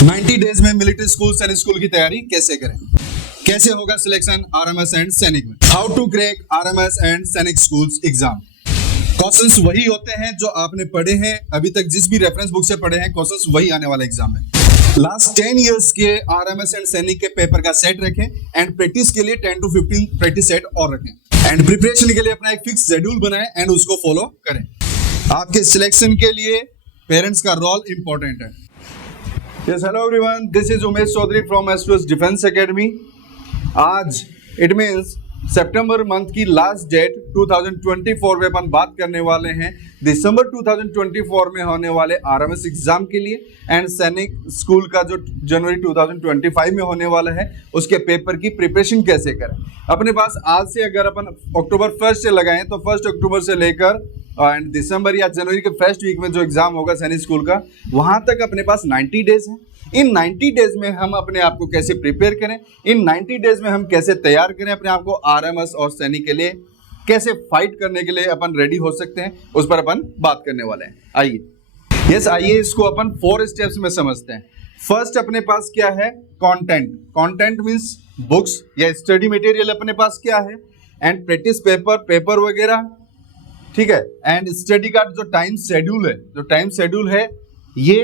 90 days में military school सैनिक school की तैयारी कैसे करें, कैसे होगा सिलेक्शन आरएमएस एंड सैनिक में, how to crack RMS and Sainik schools exam. Questions वही होते हैं जो आपने पढ़े हैं अभी तक, जिस भी रेफरेंस बुक से पढ़े हैं क्वेश्चंस वही आने वाले एग्जाम में। लास्ट 10 इयर्स के आरएमएस एंड सैनिक के पेपर का सेट रखें एंड प्रैक्टिस के लिए 10 to 15 प्रैक्टिस सेट और रखें एंड प्रिपरेशन के लिए अपना एक फिक्स शेड्यूल बनाएं एंड उसको फॉलो करें। आपके सिलेक्शन के लिए पेरेंट्स का रोल इंपॉर्टेंट है। Yes, hello everyone. This is Umesh Chaudhary from SOS Defense Academy. आज it means सितंबर मंथ की लास्ट डेट 2024 में अपन बात करने वाले हैं दिसंबर 2024 में होने वाले आरएमएस एग्जाम के लिए एंड सैनिक स्कूल का जो जनवरी 2025 में होने वाला है उसके पेपर की प्रिपरेशन कैसे करें। अपने पास आज से अगर अपन अक्टूबर 1 से लगाएं तो 1 अक्टूबर से लेकर एंड दिसंबर या जनवरी के फर्स्ट वीक में जो एग्जाम होगा सैनिक स्कूल का, वहां तक अपने पास 90 डेज है। इन 90 डेज में हम अपने आप को कैसे प्रिपेयर करें, इन 90 डेज में हम कैसे तैयार करें अपने आप को आरएमएस और सैनिक के लिए, कैसे फाइट करने के लिए अपन रेडी हो सकते हैं, उस पर अपन बात करने वाले हैं। आइए आइए इसको अपन 4 स्टेप्स में समझते हैं। फर्स्ट अपने पास क्या है, कंटेंट। कंटेंट मींस बुक्स या स्टडी मटेरियल अपने पास क्या है, एंड प्रैक्टिस पेपर वगैरह, ठीक है, एंड स्टडी का जो टाइम शेड्यूल है ये,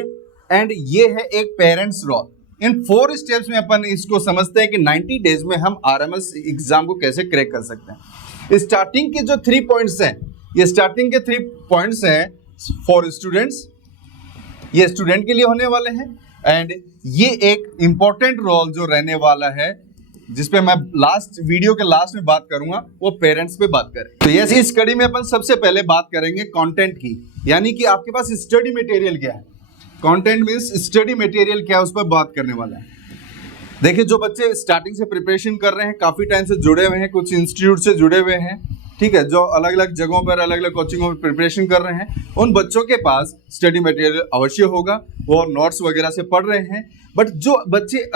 एंड ये है एक पेरेंट्स रोल। इन 4 स्टेप्स में अपन इसको समझते हैं कि 90 डेज में हम आरएमएस एग्जाम को कैसे क्रैक कर सकते हैं। स्टार्टिंग के जो 3 पॉइंट्स हैं, ये स्टार्टिंग के 3 पॉइंट्स हैं फॉर स्टूडेंट्स, ये स्टूडेंट के लिए होने वाले हैं, एंड ये एक इंपॉर्टेंट रोल जो रहने वाला है जिसपे मैं लास्ट वीडियो के लास्ट में बात करूंगा, वो पेरेंट्स पे बात करें। तो यस, इस कड़ी में अपन सबसे पहले बात करेंगे कंटेंट की, यानी कि आपके पास स्टडी मटेरियल क्या है। कंटेंट मींस स्टडी मटेरियल क्या है, उस पर बात करने वाला है। देखिए, जो बच्चे स्टार्टिंग से प्रिपरेशन कर रहे हैं, काफी टाइम से जुड़े हुए हैं, कुछ इंस्टीट्यूट से जुड़े हुए हैं, ठीक है, जो अलग अलग जगहों पर अलग अलग कोचिंगों में प्रिपरेशन कर रहे हैं, उन बच्चों के पास स्टडी मटेरियल अवश्य होगा, वो नोट्स वगैरह से पढ़ रहे हैं। बट जो बच्चे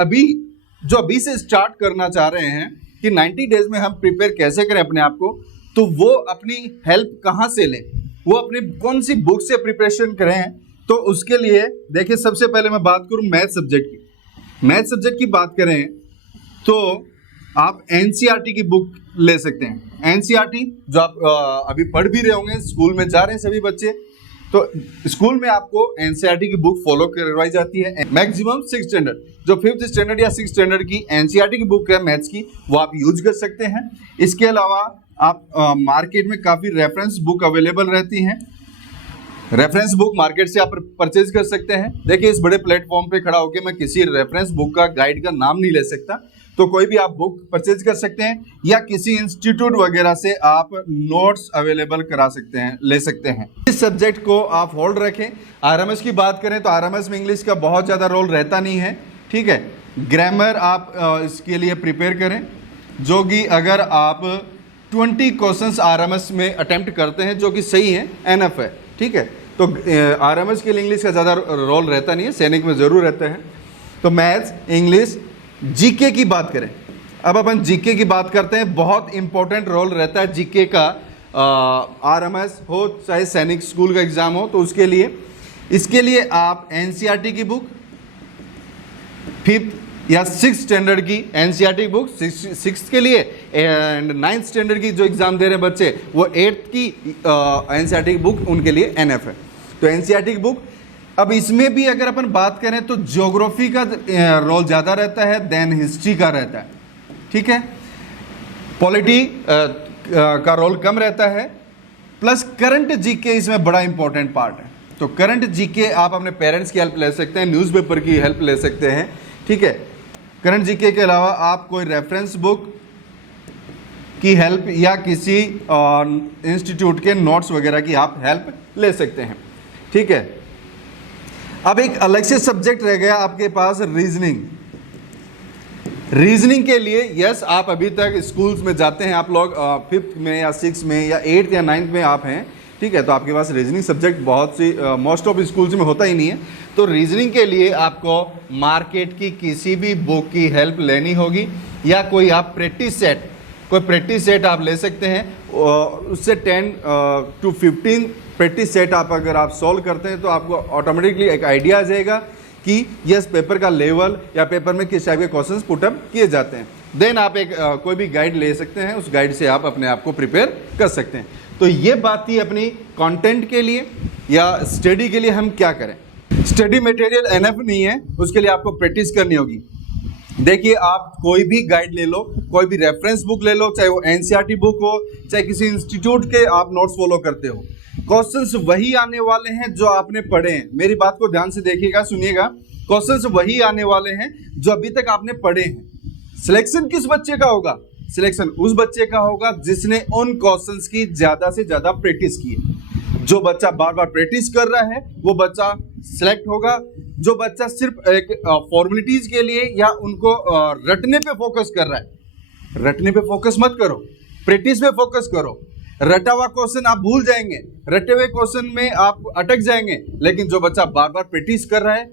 अभी से स्टार्ट करना चाह रहे हैं कि 90 डेज में हम प्रिपेयर कैसे करें अपने आप को, तो वो अपनी हेल्प कहाँ से लें, वो अपनी कौन सी बुक से प्रिपरेशन करें। तो उसके लिए देखिए, सबसे पहले मैं बात करूं मैथ सब्जेक्ट की। मैथ सब्जेक्ट की बात करें तो आप एनसीईआरटी की बुक ले सकते हैं। एनसीईआरटी जो आप अभी पढ़ भी रहे होंगे, स्कूल में जा रहे हैं सभी बच्चे, तो स्कूल में आपको एनसीईआरटी की बुक फॉलो करवाई जाती है। मैक्सिमम 6 स्टैंडर्ड, जो 5th स्टैंडर्ड या 6th स्टैंडर्ड की एनसीईआरटी की बुक है मैथ्स की, वो आप यूज कर सकते हैं। इसके अलावा आप मार्केट में काफ़ी रेफरेंस बुक अवेलेबल रहती हैं, रेफरेंस बुक मार्केट से आप परचेज कर सकते हैं। देखिए, इस बड़े प्लेटफॉर्म पे खड़ा होकर मैं किसी रेफरेंस बुक का, गाइड का नाम नहीं ले सकता, तो कोई भी आप बुक परचेज कर सकते हैं, या किसी इंस्टीट्यूट वगैरह से आप नोट्स अवेलेबल करा सकते हैं, ले सकते हैं। इस सब्जेक्ट को आप होल्ड रखें। आरएमएस की बात करें तो आरएमएस में इंग्लिश का बहुत ज़्यादा रोल रहता नहीं है, ठीक है। ग्रामर आप इसके लिए प्रिपेयर करें, जो कि अगर आप 20 क्वेश्चंस आरएमएस में अटेम्प्ट करते हैं, जो कि सही है, एनएफ है, ठीक है। तो आरएमएस के लिए इंग्लिश का ज़्यादा रोल रहता नहीं है, सैनिक में ज़रूर रहता है। तो मैथ्स, इंग्लिश, जीके की बात करें, अब अपन जीके की बात करते हैं। बहुत इंपॉर्टेंट रोल रहता है जीके का, आरएमएस हो चाहे सैनिक स्कूल का एग्जाम हो, तो उसके लिए इसके लिए आप एनसीईआरटी की बुक, 5th या 6th स्टैंडर्ड की एनसीईआरटी बुक, 6th के लिए, एंड 9th स्टैंडर्ड की जो एग्जाम दे रहे हैं बच्चे, वो 8th की एनसीईआरटी की बुक उनके लिए एनएफ है। तो एनसीईआरटी की बुक। अब इसमें भी अगर अपन बात करें तो ज्योग्राफी का रोल ज़्यादा रहता है देन हिस्ट्री का रहता है, ठीक है। पॉलिटी का रोल कम रहता है, प्लस करंट जीके इसमें बड़ा इंपॉर्टेंट पार्ट है। तो करंट जीके आप अपने पेरेंट्स की हेल्प ले सकते हैं, न्यूज़पेपर की हेल्प ले सकते हैं, ठीक है। करंट जीके के अलावा आप कोई रेफरेंस बुक की हेल्प या किसी इंस्टीट्यूट के नोट्स वगैरह की आप हेल्प ले सकते हैं, ठीक है। अब एक अलग से सब्जेक्ट रह गया आपके पास, रीजनिंग। रीजनिंग के लिए यस, आप अभी तक स्कूल्स में जाते हैं, आप लोग 5th में या 6th में या 8th या 9th में आप हैं, ठीक है। तो आपके पास रीजनिंग सब्जेक्ट बहुत सी मोस्ट ऑफ स्कूल्स में होता ही नहीं है। तो रीजनिंग के लिए आपको मार्केट की किसी भी बुक की हेल्प लेनी होगी, या कोई आप प्रैक्टिस सेट आप ले सकते हैं। उससे 10 to 15 प्रैक्टिस सेट आप अगर आप सॉल्व करते हैं तो आपको ऑटोमेटिकली एक आइडिया आ जाएगा कि यस पेपर का लेवल या पेपर में किस टाइप के क्वेश्चंस पुटअप किए जाते हैं। देन आप एक कोई भी गाइड ले सकते हैं, उस गाइड से आप अपने आप को प्रिपेयर कर सकते हैं। तो ये बात थी अपनी कंटेंट के लिए या स्टडी के लिए हम क्या करें। स्टडी मटेरियल एनफ नहीं है, उसके लिए आपको प्रैक्टिस करनी होगी। देखिए, आप कोई भी गाइड ले लो, कोई भी रेफरेंस बुक ले लो, चाहे वो एनसीईआरटी बुक हो, चाहे किसी इंस्टीट्यूट के आप नोट्स फॉलो करते हो, क्वेश्चंस वही आने वाले हैं जो आपने पढ़े हैं। मेरी बात को ध्यान से देखिएगा, सुनिएगा, क्वेश्चंस वही आने वाले हैं जो अभी तक आपने पढ़े हैं। सिलेक्शन किस बच्चे का होगा? सिलेक्शन उस बच्चे का होगा जिसने उन क्वेश्चंस की ज्यादा से ज्यादा प्रैक्टिस की है। जो बच्चा बार बार प्रैक्टिस कर रहा है वो बच्चा सिलेक्ट होगा। जो बच्चा सिर्फ एक फॉर्मेलिटीज के लिए या उनको रटने पे फोकस कर रहा है, रटने पे फोकस मत करो, प्रैक्टिस पे फोकस करो। रटा हुआ क्वेश्चन आप भूल जाएंगे, रटे हुए क्वेश्चन में आप अटक जाएंगे। लेकिन जो बच्चा बार बार प्रैक्टिस कर रहा है,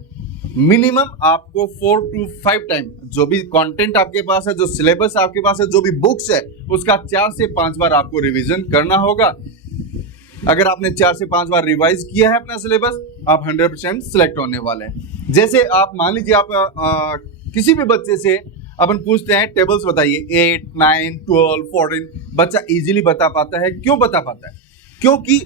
मिनिमम आपको 4 to 5 टाइम जो भी कंटेंट आपके पास है, जो सिलेबस आपके पास है, जो भी बुक्स है, उसका 4 से 5 बार आपको रिवीजन करना होगा। अगर आपने 4 से 5 बार रिवाइज किया है अपना सिलेबस, आप 100% सिलेक्ट होने वाले हैं। जैसे आप मान लीजिए, आप किसी भी बच्चे से अपन पूछते हैं टेबल्स बताइए, 8, 9, 12, 14, बच्चा इजीली बता पाता है। क्यों बता पाता है? क्योंकि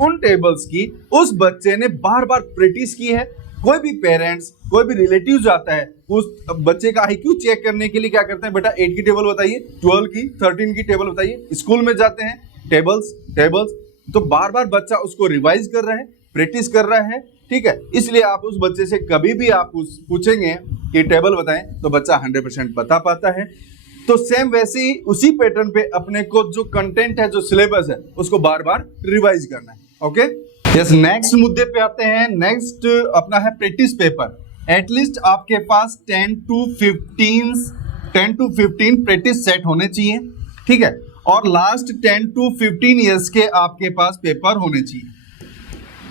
उन टेबल्स की उस बच्चे ने बार बार प्रैक्टिस की है। कोई भी पेरेंट्स, कोई भी रिलेटिव्स आता है, उस बच्चे का आईक्यू चेक करने के लिए क्या करते हैं, बेटा 8 की टेबल बताइए, 12 की, 13 की टेबल बताइए। स्कूल में जाते हैं, टेबल्स, तो बार बार बच्चा उसको रिवाइज कर रहा है, प्रैक्टिस कर रहा है, ठीक है। इसलिए आप उस बच्चे से कभी भी आप पूछेंगे कि टेबल बताएं, तो बच्चा 100% बता पाता है। तो सेम वैसे ही उसी पैटर्न पे अपने को जो कंटेंट है, जो सिलेबस है, उसको बार बार रिवाइज करना है। ओके, यस, नेक्स्ट मुद्दे पे आते हैं। नेक्स्ट अपना है प्रैक्टिस पेपर। एटलीस्ट आपके पास 10 to 15 प्रैक्टिस सेट होने चाहिए, ठीक है। और लास्ट 10 to 15 ईयर्स के आपके पास पेपर होने चाहिए,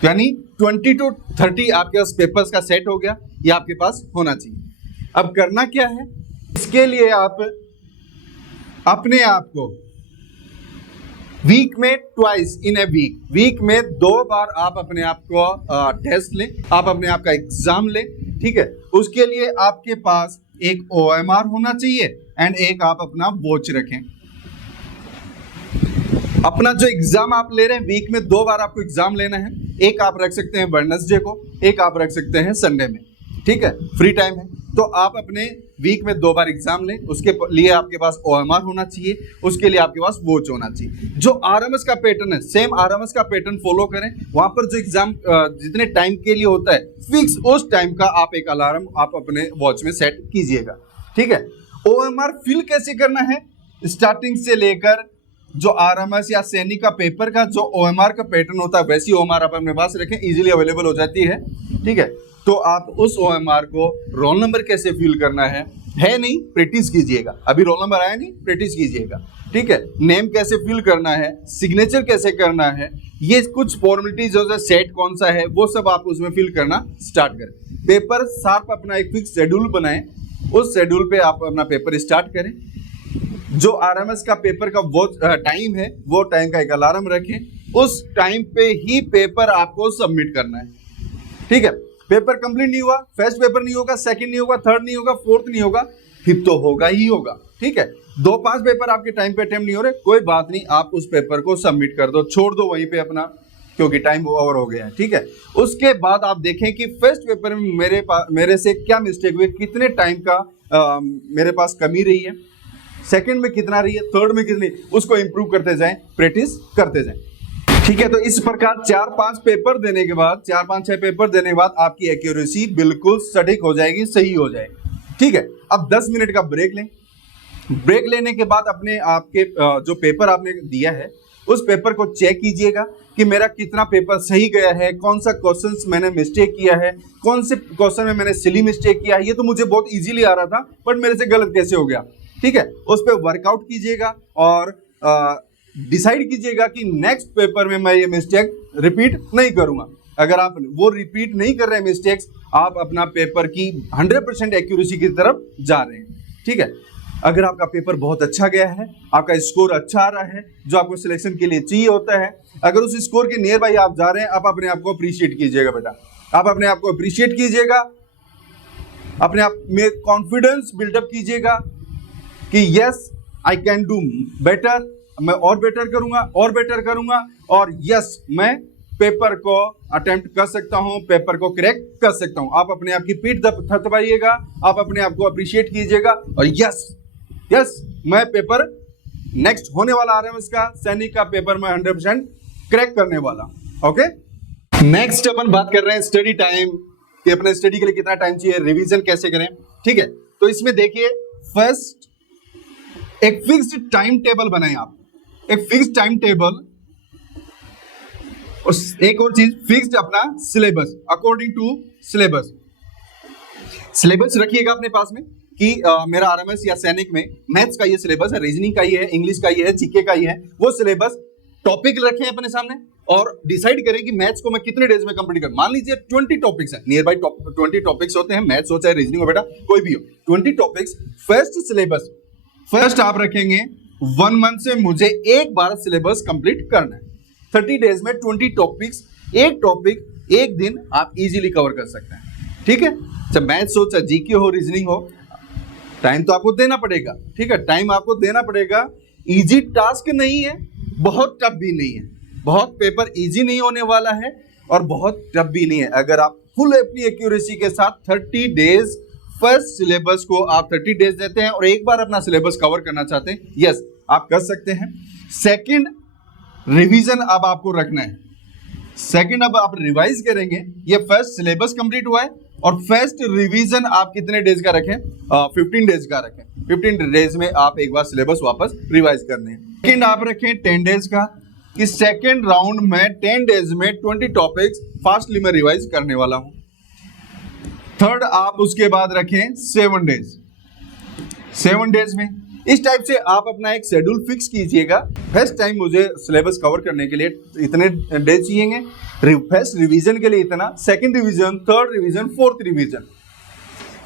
यानी 20 to 30 आपके पास पेपर्स का सेट हो गया, ये आपके पास होना चाहिए। अब करना क्या है, इसके लिए आप अपने आप को वीक में ट्वाइस इन ए वीक में 2 बार आप अपने आप को टेस्ट लें, आप अपने आप का एग्जाम लें, ठीक है। उसके लिए आपके पास एक OMR होना चाहिए एंड एक आप अपना वॉच रखें। अपना जो एग्जाम आप ले रहे हैं, वीक में 2 बार आपको एग्जाम लेना है। एक आप रख सकते हैं वेडनेसडे को, एक आप रख सकते हैं संडे में, ठीक है, फ्री टाइम है। तो आप अपने वीक में 2 बार एग्जाम लें, उसके लिए आपके पास OMR होना चाहिए, उसके लिए आपके पास वॉच होना चाहिए। जो RMS का पैटर्न है, सेम RMS का पैटर्न फॉलो करें। वहां पर जो एग्जाम जितने टाइम के लिए होता है फिक्स, उस टाइम का आप एक अलार्म आप अपने वॉच में सेट कीजिएगा, ठीक है। OMR फिल कैसे करना है, स्टार्टिंग से लेकर जो RMS या सैनिक का पेपर का जो OMR का पैटर्न होता है, वैसी OMR आप अपने पास रखें, इजीली अवेलेबल हो जाती है, ठीक है। तो आप उस OMR को रोल नंबर कैसे फिल करना है नहीं, प्रैक्टिस कीजिएगा। अभी रोल नंबर आया नहीं, प्रैक्टिस कीजिएगा, ठीक है। नेम कैसे फिल करना है, सिग्नेचर कैसे करना है, ये कुछ फॉर्मेलिटीज जो सेट कौन सा है, वो सब आप उसमें फिल करना स्टार्ट करें। पेपर शार्प अपना एक फिक्स शेड्यूल बनाएं, उस शेड्यूल पे आप अपना पेपर स्टार्ट करें। जो RMS का पेपर का वो टाइम है, वो टाइम का एक अलार्म रखें, उस टाइम पे ही पेपर आपको सबमिट करना है, ठीक है। पेपर कंप्लीट नहीं हुआ, फर्स्ट पेपर नहीं होगा, सेकंड नहीं होगा, थर्ड नहीं होगा, फोर्थ नहीं होगा, फिर तो होगा ही होगा, ठीक है। 2-5 पेपर आपके टाइम पे अटेम्प्ट नहीं हो रहे, कोई बात नहीं, आप उस पेपर को सबमिट कर दो, छोड़ दो वहीं पे अपना, क्योंकि टाइम ओवर हो गया है, ठीक है। उसके बाद आप देखें कि फर्स्ट पेपर में मेरे से क्या मिस्टेक हुई, कितने टाइम का मेरे पास कमी रही है, सेकंड में कितना रही है, थर्ड में कितनी, उसको इंप्रूव करते जाएं, प्रैक्टिस करते जाएं, ठीक है। तो इस प्रकार 4-5 पेपर देने के बाद, 4-5-6 पेपर देने के बाद आपकी एक्यूरेसी बिल्कुल सटीक हो जाएगी, सही हो जाएगी, ठीक है। अब 10 मिनट का ब्रेक लें। ब्रेक लेने के बाद अपने आपके जो पेपर आपने दिया है, उस पेपर को चेक कीजिएगा कि मेरा कितना पेपर सही गया है, कौन सा क्वेश्चंस मैंने मिस्टेक किया है, कौन से क्वेश्चन में मैंने सिली मिस्टेक किया है। ये तो मुझे बहुत इजीली आ रहा था, बट मेरे से गलत कैसे हो गया, ठीक है। उस पर वर्कआउट कीजिएगा और डिसाइड कीजिएगा कि नेक्स्ट पेपर में मैं ये मिस्टेक रिपीट नहीं करूंगा। अगर आप वो रिपीट नहीं कर रहे हैं मिस्टेक्स, आप अपना पेपर की 100% एक्यूरेसी की तरफ जा रहे हैं, ठीक है। अगर आपका पेपर बहुत अच्छा गया है, आपका स्कोर अच्छा आ रहा है, जो आपको सिलेक्शन के लिए चाहिए होता है, अगर उस स्कोर के नियर बाई आप जा रहे हैं, आप अपने आप को अप्रिशिएट कीजिएगा बेटा, आप अपने आप को अप्रिशिएट कीजिएगा। अपने आप में कॉन्फिडेंस बिल्डअप कीजिएगा कि yes I can do better, मैं और बेटर करूंगा और यस मैं पेपर को अटेम्प्ट कर सकता हूं, पेपर को क्रैक कर सकता हूं। आप अपने आप की पीठ थपथपाइएगा, आप अपने आप को अप्रिशिएट कीजिएगा और यस मैं पेपर नेक्स्ट होने वाला आरएमएस का सैनिक का पेपर मैं 100% क्रैक करने वाला। ओके, नेक्स्ट अपन बात कर रहे हैं स्टडी टाइम कि अपने स्टडी के लिए कितना टाइम चाहिए, रिवीजन कैसे करें। ठीक है, तो इसमें देखिए फर्स्ट एक फिक्स्ड टाइम टेबल बनाएं आप, एक फिक्स्ड टाइम टेबल और एक और चीज फिक्स्ड अपना सिलेबस अकॉर्डिंग टू सिलेबस रखिएगा अपने पास में कि मेरा आरएमएस या सैनिक में मैथ्स का ये सिलेबस है, रीजनिंग का ये है, इंग्लिश का ये है, जीके का ये है, वो सिलेबस टॉपिक रखें अपने सामने और डिसाइड करें कि मैथ्स को मैं कितने डेज में कंप्लीट करूं। मान लीजिए 20 टॉपिक्स है, नियर बाई 20 टॉपिक्स होते हैं, मैथ्स हो चाहे रीजनिंग हो, बेटा कोई भी हो, 20 टॉपिक्स। फर्स्ट सिलेबस फर्स्ट आप रखेंगे 1 मंथ से मुझे एक बार सिलेबस कंप्लीट करना है। 30 डेज में 20 टॉपिक्स, एक टॉपिक एक दिन आप इजीली कवर कर सकते हैं। ठीक है, चाहे मैथ्स हो चाहे जीके हो रीजनिंग हो, टाइम तो आपको देना पड़ेगा। ठीक है, टाइम आपको देना पड़ेगा। इजी टास्क नहीं है, बहुत टफ भी नहीं है, बहुत पेपर इजी नहीं होने वाला है और बहुत टफ भी नहीं है। अगर आप फुल अपनी एक्यूरेसी के साथ 30 डेज फर्स्ट सिलेबस को आप 30 डेज देते हैं और एक बार अपना सिलेबस कवर करना चाहते हैं, यस आप कर सकते हैं। सेकंड रिवीजन अब आपको रखना है, सेकंड अब आप रिवाइज करेंगे। ये फर्स्ट सिलेबस कंप्लीट हुआ है और फर्स्ट रिवीजन आप कितने डेज का रखें, 15 डेज का रखें। 15 डेज में आप एक बार सिलेबस वापस रिवाइज करने हैं। सेकंड आप रखें 10 डेज का कि सेकंड राउंड में 10 डेज में 20 टॉपिक्स फास्टली मैं रिवाइज करने वाला हूं। थर्ड आप उसके बाद रखें 7 डेज। 7 डेज में इस टाइप से आप अपना एक शेड्यूल फिक्स कीजिएगा। फर्स्ट टाइम मुझे सिलेबस कवर करने के लिए इतने डेज चाहिए, फर्स्ट रिवीजन के लिए इतना, second revision, third revision, fourth revision,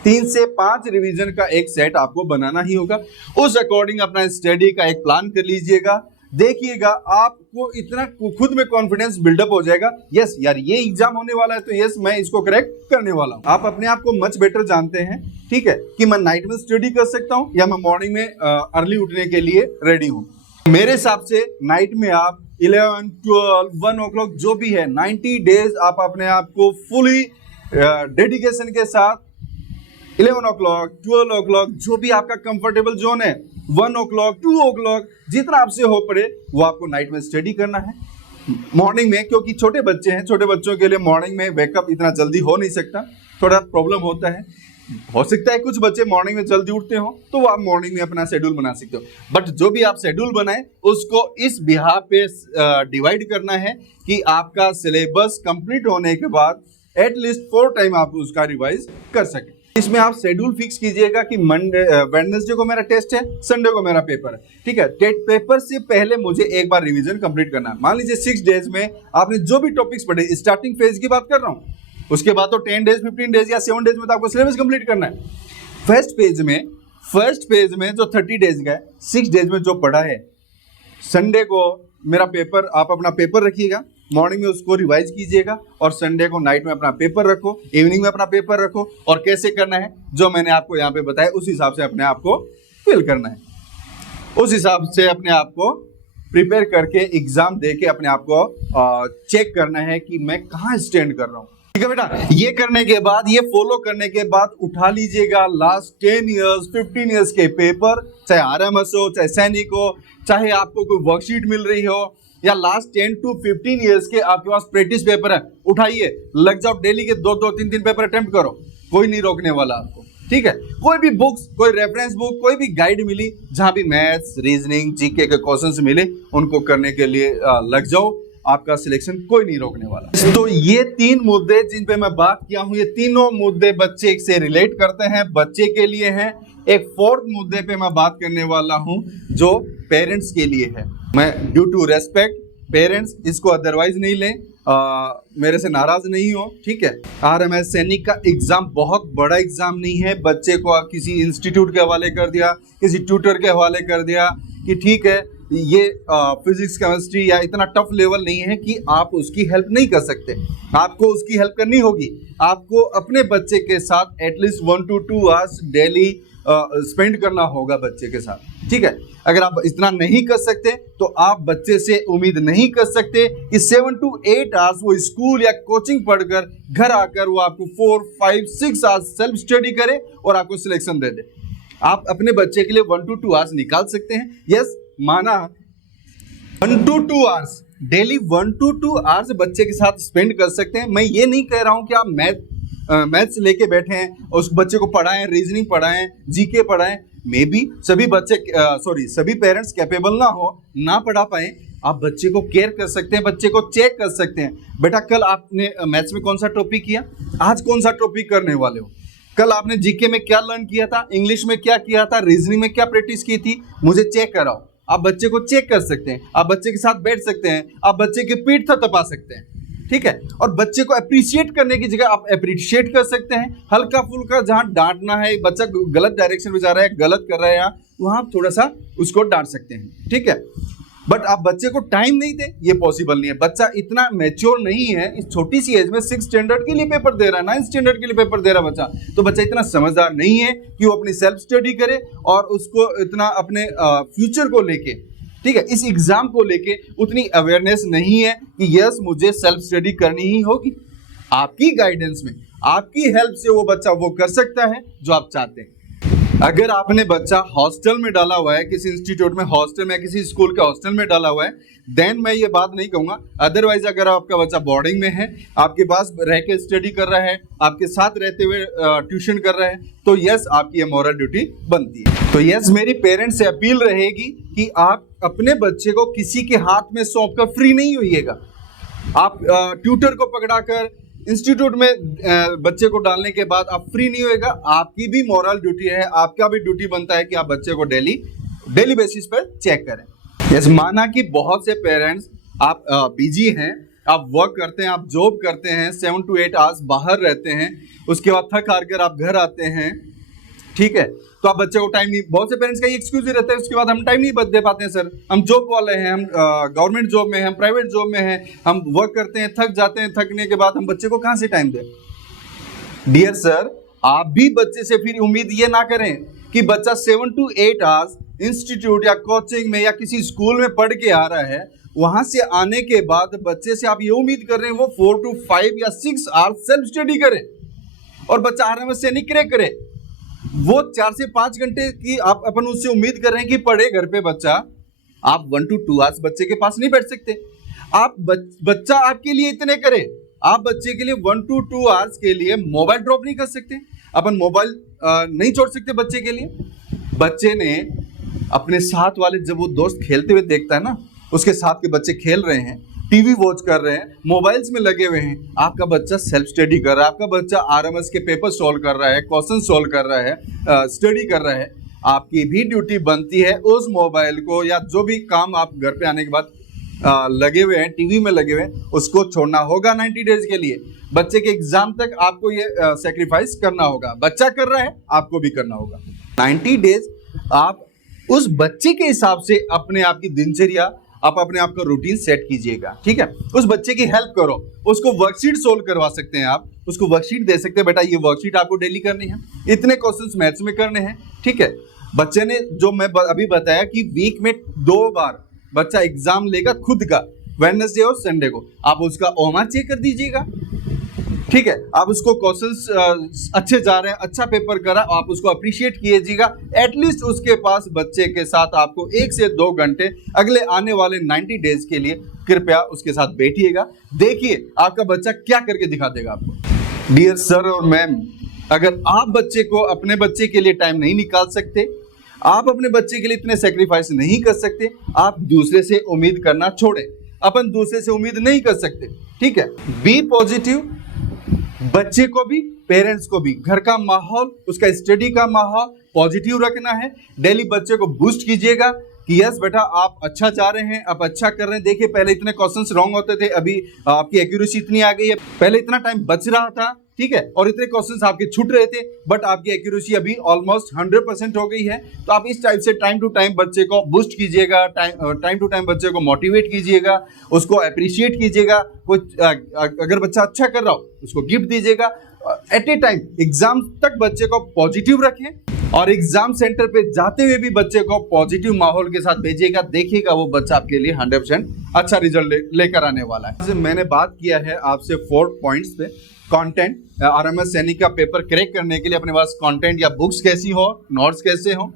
3 से 5 रिवीजन का एक सेट आपको बनाना ही होगा। उस अकॉर्डिंग अपना स्टडी का एक प्लान कर लीजिएगा। देखिएगा आपको इतना खुद में कॉन्फिडेंस बिल्डअप हो जाएगा, यस यार ये एग्जाम होने वाला है तो यस मैं इसको करेक्ट करने वाला हूं। आप अपने आप को मच बेटर जानते हैं, ठीक है, कि मैं नाइट में स्टडी कर सकता हूं या मैं मॉर्निंग में अर्ली उठने के लिए रेडी हूं। मेरे हिसाब से नाइट में आप 11, 12, 1 o'clock जो भी है 90 डेज आप अपने आप को फुली डेडिकेशन के साथ 11 o'clock, 12 o'clock जो भी आपका कंफर्टेबल जोन है, 1 o'clock, 2 o'clock जितना आपसे हो पड़े वो आपको नाइट में स्टडी करना है। मॉर्निंग में क्योंकि छोटे बच्चे हैं, छोटे बच्चों के लिए मॉर्निंग में वेकअप इतना जल्दी हो नहीं सकता, थोड़ा प्रॉब्लम होता है। हो सकता है कुछ बच्चे मॉर्निंग में जल्दी उठते हो तो वो आप मॉर्निंग में अपना शेड्यूल बना सकते हो, बट जो भी आप शेड्यूल बनाए उसको इस बिहार पे डिवाइड करना है कि आपका सिलेबस कंप्लीट होने के बाद एटलीस्ट 4 टाइम आप उसका रिवाइज कर सकें। इसमें आप शेड्यूल फिक्स कीजिएगा कि मंडे वेडनेसडे को मेरा टेस्ट है, संडे को मेरा पेपर है, ठीक है। पेपर से पहले मुझे एक बार रिवीजन कंप्लीट करना है। मान लीजिए 6 डेज में आपने जो भी टॉपिक्स पढ़े, स्टार्टिंग फेज की बात कर रहा हूं, उसके बाद तो 10 डेज, 15 डेज या 7 डेज में तो आपको सिलेबस कंप्लीट करना है। फर्स्ट पेज में जो 30 डेज का है, 6 डेज में जो पढ़ा है, संडे को मेरा पेपर, आप अपना पेपर रखिएगा, मॉर्निंग में उसको रिवाइज कीजिएगा और संडे को नाइट में अपना पेपर रखो, इवनिंग में अपना पेपर रखो। और कैसे करना है जो मैंने आपको यहाँ पे बताया उस हिसाब से अपने आप को फिल करना है, उस हिसाब से अपने आप को प्रिपेयर करके एग्जाम दे के अपने आप को चेक करना है कि मैं कहाँ स्टैंड कर रहा हूँ, ठीक है बेटा। ये करने के बाद, ये फॉलो करने के बाद उठा लीजिएगा लास्ट 10 इयर्स 15 इयर्स के पेपर, चाहे आरएमएस हो, चाहे सैनिक हो, चाहे आपको कोई वर्कशीट मिल रही हो, या लास्ट 10 to 15 इयर्स के आपके पास प्रैक्टिस पेपर है, उठाइए, लग जाओ, डेली के 2-2, 3-3 पेपर अटेम्प्ट करो, कोई नहीं रोकने वाला आपको, ठीक है। कोई भी बुक्स, कोई रेफरेंस बुक, कोई भी गाइड मिली जहां भी मैथ्स, रीजनिंग, जीके के क्वेश्चंस मिले, उनको करने के लिए लग जाओ, आपका सिलेक्शन कोई नहीं रोकने वाला। तो ये 3 मुद्दे जिन पे मैं बात किया हूं, ये तीनों मुद्दे बच्चे से रिलेट करते हैं, बच्चे के लिए हैं। एक 4th मुद्दे पे मैं बात करने वाला हूं जो पेरेंट्स के लिए है। मैं ड्यू टू रेस्पेक्ट पेरेंट्स इसको अदरवाइज नहीं लें, मेरे से नाराज नहीं हो, ठीक है। आरएमएस सैनिक का एग्जाम बहुत बड़ा एग्जाम नहीं है। बच्चे को किसी इंस्टीट्यूट के हवाले कर दिया, किसी ट्यूटर के हवाले कर दिया कि ठीक है ये फिजिक्स केमिस्ट्री या इतना टफ लेवल नहीं है कि आप उसकी हेल्प नहीं कर सकते। आपको उसकी हेल्प करनी होगी। आपको अपने बच्चे के साथ at least 1 to 2 hours daily spend करना होगा बच्चे के साथ, ठीक है। अगर आप इतना नहीं कर सकते तो आप बच्चे से उम्मीद नहीं कर सकते कि 7 to 8 आवर्स वो स्कूल या कोचिंग पढ़कर घर आकर वो आपको 4, 5, 6 आवर्स सेल्फ स्टडी करे और आपको सिलेक्शन दे दे। आप अपने बच्चे के लिए 1 to 2 आवर्स निकाल सकते हैं। यस, माना 1 to 2 hours daily 1 to 2 hours बच्चे के साथ स्पेंड कर सकते हैं। मैं ये नहीं कह रहा हूं कि आप मैथ्स लेके बैठे हैं, उस बच्चे को पढ़ाएं, रीजनिंग पढ़ाएं, जीके पढ़ाएं। मे बी सभी पेरेंट्स कैपेबल ना पढ़ा पाए। आप बच्चे को केयर कर सकते हैं, बच्चे को चेक कर सकते हैं। बेटा, कल आपने मैथ्स में कौन सा टॉपिक किया, आज कौन सा टॉपिक करने वाले हो, कल आपने जीके में क्या लर्न किया था, इंग्लिश में क्या किया था, रीजनिंग में क्या प्रैक्टिस की थी, मुझे चेक कराओ। आप बच्चे को चेक कर सकते हैं, आप बच्चे के साथ बैठ सकते हैं, आप बच्चे की पीठ थपथपा सकते हैं, ठीक है। और बच्चे को अप्रिशिएट करने की जगह आप अप्रिशिएट कर सकते हैं। हल्का फुल्का जहां डांटना है, बच्चा गलत डायरेक्शन में जा रहा है, गलत कर रहा है, वहां आप थोड़ा सा उसको डांट सकते हैं, ठीक है। बट आप बच्चे को टाइम नहीं दे, ये पॉसिबल नहीं है। बच्चा इतना मैच्योर नहीं है, इस छोटी सी एज में 6 स्टैंडर्ड के लिए पेपर दे रहा है, 9 स्टैंडर्ड के लिए पेपर दे रहा है बच्चा। तो बच्चा इतना समझदार नहीं है कि वो अपनी सेल्फ स्टडी करे और उसको इतना अपने फ्यूचर को लेके, ठीक है, इस एग्जाम को लेके उतनी अवेयरनेस नहीं है कि यस मुझे सेल्फ स्टडी करनी ही होगी। आपकी गाइडेंस में, आपकी हेल्प से वो बच्चा वो कर सकता है जो आप चाहते हैं। अगर आपने बच्चा हॉस्टल में डाला हुआ है, किसी इंस्टीट्यूट में हॉस्टल में, किसी स्कूल के हॉस्टल में डाला हुआ है, देन मैं ये बात नहीं कहूंगा। अदरवाइज अगर आपका बच्चा बोर्डिंग में है, आपके पास रह के स्टडी कर रहा है, आपके साथ रहते हुए ट्यूशन कर रहा है, तो यस आपकी ये मॉरल ड्यूटी बनती है। तो यस मेरी पेरेंट्स से अपील रहेगी कि आप अपने बच्चे को किसी के हाथ में सौंप कर फ्री नहीं होइएगा। आप ट्यूटर को पकड़ाकर इंस्टीट्यूट में बच्चे को डालने के बाद आप फ्री नहीं होएगा। आपकी भी मॉरल ड्यूटी है, आपका भी ड्यूटी बनता है कि आप बच्चे को डेली बेसिस पर चेक करें। यस, माना कि बहुत से पेरेंट्स आप बिजी हैं, आप वर्क करते हैं, आप जॉब करते हैं, 7 to 8 आवर्स बाहर रहते हैं, उसके बाद थक हार कर आप घर आते हैं, ठीक है, तो आप बच्चे को टाइम नहीं, बहुत से पेरेंट्स का ये एक्सक्यूज ही रहता है, उसके बाद हम टाइम नहीं दे पाते हैं सर, हम जॉब वाले हैं, हम गवर्नमेंट जॉब में हैं, हम प्राइवेट जॉब में हैं, हम वर्क करते हैं, थक जाते हैं, थकने के बाद हम बच्चे को कहां से टाइम दें। डियर सर, आप भी बच्चे से फिर उम्मीद ये ना करें कि बच्चा 7 to 8 आवर्स इंस्टीट्यूट या कोचिंग में या किसी स्कूल में पढ़ के आ रहा है, वहां से आने के बाद बच्चे से आप ये उम्मीद कर रहे हैं वो 4 to 5 या 6 आवर्स सेल्फ स्टडी करे और बच्चा आराम से नहीं करे। वो 4 से 5 घंटे की आप अपन उससे उम्मीद कर रहे हैं कि पढ़े घर पे बच्चा। आप 1 to 2 आवर्स बच्चे के पास नहीं बैठ सकते। आप बच्चा आपके लिए इतने करे, आप बच्चे के लिए 1 to 2 आवर्स के लिए मोबाइल ड्रॉप नहीं कर सकते। अपन मोबाइल नहीं छोड़ सकते बच्चे के लिए। बच्चे ने अपने साथ वाले जब वो दोस्त खेलते हुए देखता है ना, उसके साथ के बच्चे खेल रहे हैं, टीवी वॉच कर रहे हैं, मोबाइल्स में लगे हुए हैं, आपका बच्चा सेल्फ स्टडी कर रहा है, आपका बच्चा आरएमएस के पेपर सॉल्व कर रहा है, क्वेश्चन सॉल्व कर रहा है, स्टडी कर रहा है, आपकी भी ड्यूटी बनती है उस मोबाइल को या जो भी काम आप घर पे आने के बाद लगे हुए हैं, टीवी में लगे हुए हैं, उसको छोड़ना होगा 90 डेज के लिए। बच्चे के एग्जाम तक आपको ये सेक्रीफाइस करना होगा। बच्चा कर रहा है, आपको भी करना होगा। 90 डेज आप उस बच्चे के हिसाब से अपने आप की दिनचर्या, आप अपने आप का रूटीन सेट कीजिएगा, ठीक है। उस बच्चे की हेल्प करो, उसको वर्कशीट सोल्व करवा सकते हैं, आप उसको वर्कशीट दे सकते हैं, बेटा ये वर्कशीट आपको डेली करनी है, इतने क्वेश्चंस मैथ्स में करने हैं, ठीक है। बच्चे ने जो मैं अभी बताया कि वीक में 2 बार बच्चा एग्जाम लेगा खुद का, वेडनेसडे और संडे को, आप उसका ओमआर चेक कर दीजिएगा, ठीक है। आप उसको क्वेश्चंस अच्छे जा रहे हैं, अच्छा पेपर करा, आप उसको अप्रिशिएट कीजिएगा। एटलीस्ट उसके पास बच्चे के साथ आपको 1 से 2 घंटे अगले आने वाले 90 डेज के लिए कृपया उसके साथ बैठिएगा। देखिए आपका बच्चा क्या करके दिखा देगा आपको। डियर सर और मैम, अगर आप बच्चे को, अपने बच्चे के लिए टाइम नहीं निकाल सकते, आप अपने बच्चे के लिए इतने सेक्रीफाइस नहीं कर सकते, आप दूसरे से उम्मीद करना छोड़ें। अपन दूसरे से उम्मीद नहीं कर सकते, ठीक है। बी पॉजिटिव, बच्चे को भी, पेरेंट्स को भी, घर का माहौल, उसका स्टडी का माहौल पॉजिटिव रखना है। डेली बच्चे को बूस्ट कीजिएगा कि यस बेटा आप अच्छा जा रहे हैं, आप अच्छा कर रहे हैं। देखिए पहले इतने क्वेश्चंस रॉन्ग होते थे, अभी आपकी एक्यूरेसी इतनी आ गई है, पहले इतना टाइम बच रहा था, ठीक है, और इतने क्वेश्चंस आपके छूट रहे थे, बट आपकी एक्यूरेसी अभी ऑलमोस्ट 100% हो गई है। तो आप इस टाइप से टाइम टू टाइम बच्चे को बूस्ट कीजिएगा, टाइम टू टाइम बच्चे को मोटिवेट कीजिएगा, उसको अप्रिशिएट कीजिएगा। कुछ अगर बच्चा अच्छा कर रहा हो उसको गिफ्ट दीजिएगा। एट ए टाइम एग्जाम तक बच्चे को पॉजिटिव रखें और एग्जाम सेंटर पे जाते हुए भी बच्चे को पॉजिटिव माहौल के साथ भेजिएगा। देखिएगा वो बच्चा आपके लिए 100% अच्छा रिजल्ट लेकर आने वाला है। मैंने बात किया है आपसे 4 पॉइंट्स पे। कंटेंट, आरएमएस सैनिक का पेपर क्रैक करने के लिए अपने पास कंटेंट या बुक्स कैसी हो, नोट्स कैसे हो,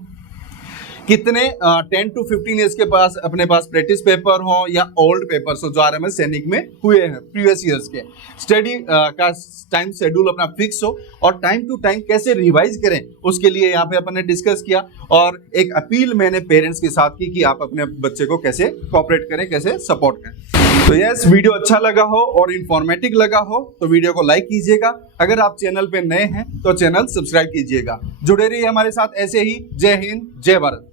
कितने 10 to 15 ईयर्स के पास अपने पास प्रैक्टिस पेपर हो या ओल्ड पेपर्स हो जो आरएमएस सैनिक में हुए हैं प्रीवियस ईयर्स के, स्टडी का टाइम शेड्यूल अपना फिक्स हो और टाइम टू टाइम कैसे रिवाइज करें उसके लिए यहाँ पे अपन ने डिस्कस किया। और एक अपील मैंने पेरेंट्स के साथ की कि आप अपने बच्चे को कैसे कोऑपरेट करें, कैसे सपोर्ट करें। तो यस, वीडियो अच्छा लगा हो और इंफॉर्मेटिव लगा हो तो वीडियो को लाइक कीजिएगा। अगर आप चैनल पे नए हैं तो चैनल सब्सक्राइब कीजिएगा। जुड़े रहिए हमारे साथ ऐसे ही। जय हिंद, जय भारत।